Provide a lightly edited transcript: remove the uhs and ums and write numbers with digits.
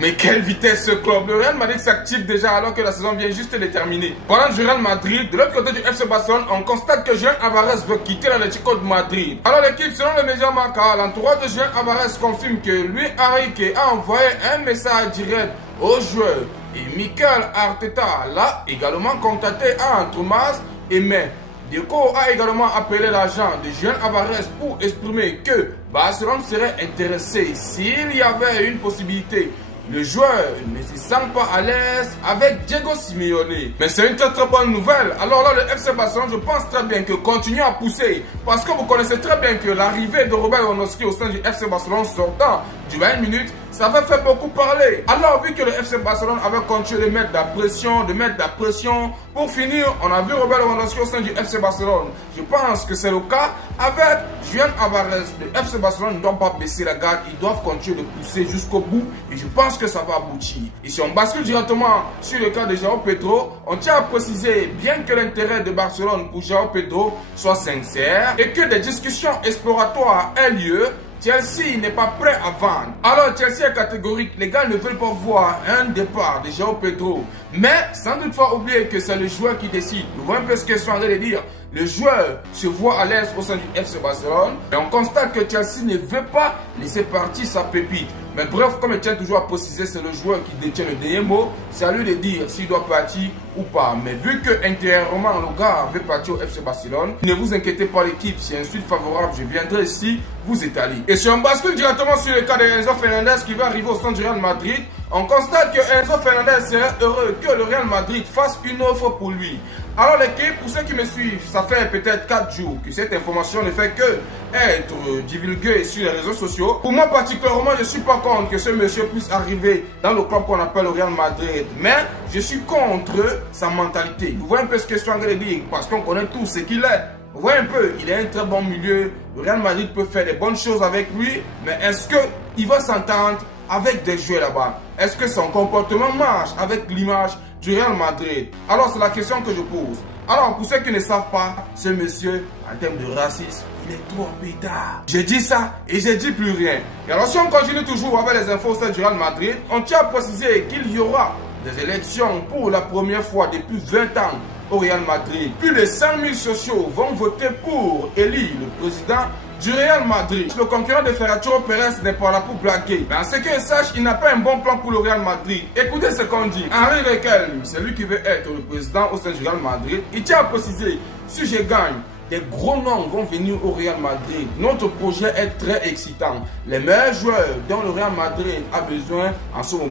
Mais quelle vitesse ce club! Le Real Madrid s'active déjà alors que la saison vient juste de terminer. Parlant du Real Madrid, de l'autre côté du FC Barcelone, on constate que Julián Álvarez veut quitter l'Atlético de Madrid. Alors l'équipe, selon le média Marca, l'entourage de Julián Álvarez confirme que Luis Enrique a envoyé un message direct aux joueurs. Et Mikel Arteta l'a également contacté en Thomas et May. Deco a également appelé l'agent de Julián Álvarez pour exprimer que Barcelone serait intéressé s'il y avait une possibilité. Le joueur ne se sent pas à l'aise avec Diego Simeone. Mais c'est une très bonne nouvelle. Alors là, le FC Barcelone, je pense très bien que continuez à pousser. Parce que vous connaissez très bien que l'arrivée de Robert Lewandowski au sein du FC Barcelone sortant du 20 minutes, ça va faire beaucoup parler. Alors, vu que le FC Barcelone avait continué de mettre de la pression, pour finir, on a vu Robert Lewandowski au sein du FC Barcelone. Je pense que c'est le cas avec Julián Álvarez. Le FC Barcelone ne doit pas baisser la garde, ils doivent continuer de pousser jusqu'au bout et je pense que ça va aboutir. Et si on bascule directement sur le cas de João Pedro, on tient à préciser, bien que l'intérêt de Barcelone pour João Pedro soit sincère et que des discussions exploratoires aient lieu, Chelsea n'est pas prêt à vendre. Alors Chelsea est catégorique, les gars ne veulent pas voir un départ de João Pedro. Mais sans doute faut oublier que c'est le joueur qui décide. Nous voyons un peu ce que je suis en train de dire. Le joueur se voit à l'aise au sein du FC Barcelone. Et on constate que Chelsea ne veut pas laisser partir sa pépite. Mais bref, comme je tiens toujours à préciser, c'est le joueur qui détient le dernier mot. C'est à lui de dire s'il doit partir ou pas. Mais vu que intérieurement, le gars veut partir au FC Barcelone, ne vous inquiétez pas l'équipe. Si un suite favorable, je viendrai ici vous étaler. Et si on bascule directement sur le cas de Enzo Fernandez qui va arriver au centre du Real Madrid, on constate que Enzo Fernandez serait heureux que le Real Madrid fasse une offre pour lui. Alors l'équipe, pour ceux qui me suivent, ça fait peut-être 4 jours que cette information ne fait que être divulguée sur les réseaux sociaux. Pour moi particulièrement, je ne suis pas contre que ce monsieur puisse arriver dans le club qu'on appelle le Real Madrid. Mais je suis contre sa mentalité. Vous voyez un peu ce que je suis en train de dire, parce qu'on connaît tous ce qu'il est. Vous voyez un peu, il est un très bon milieu. Le Real Madrid peut faire des bonnes choses avec lui, mais est-ce qu'il va s'entendre avec des joueurs là-bas? Est-ce que son comportement marche avec l'image du Real Madrid? Alors c'est la question que je pose. Alors pour ceux qui ne savent pas, ce monsieur, en termes de racisme, il est trop pétard. J'ai dit ça et j'ai dit plus rien. Et alors si on continue toujours avec les infos au sein du Real Madrid, on tient à préciser qu'il y aura des élections pour la première fois depuis 20 ans au Real Madrid. Plus de 100 000 sociaux vont voter pour élire le président du Real Madrid. Le concurrent de Ferraturo Pérez n'est pas là pour blaguer. Mais en ce que je sache, il n'a pas un bon plan pour le Real Madrid. Écoutez ce qu'on dit. Henri Riquelme, c'est lui qui veut être le président au sein du Real Madrid. Il tient à préciser, si je gagne, des gros noms vont venir au Real Madrid. Notre projet est très excitant. Les meilleurs joueurs dont le Real Madrid a besoin en ce moment.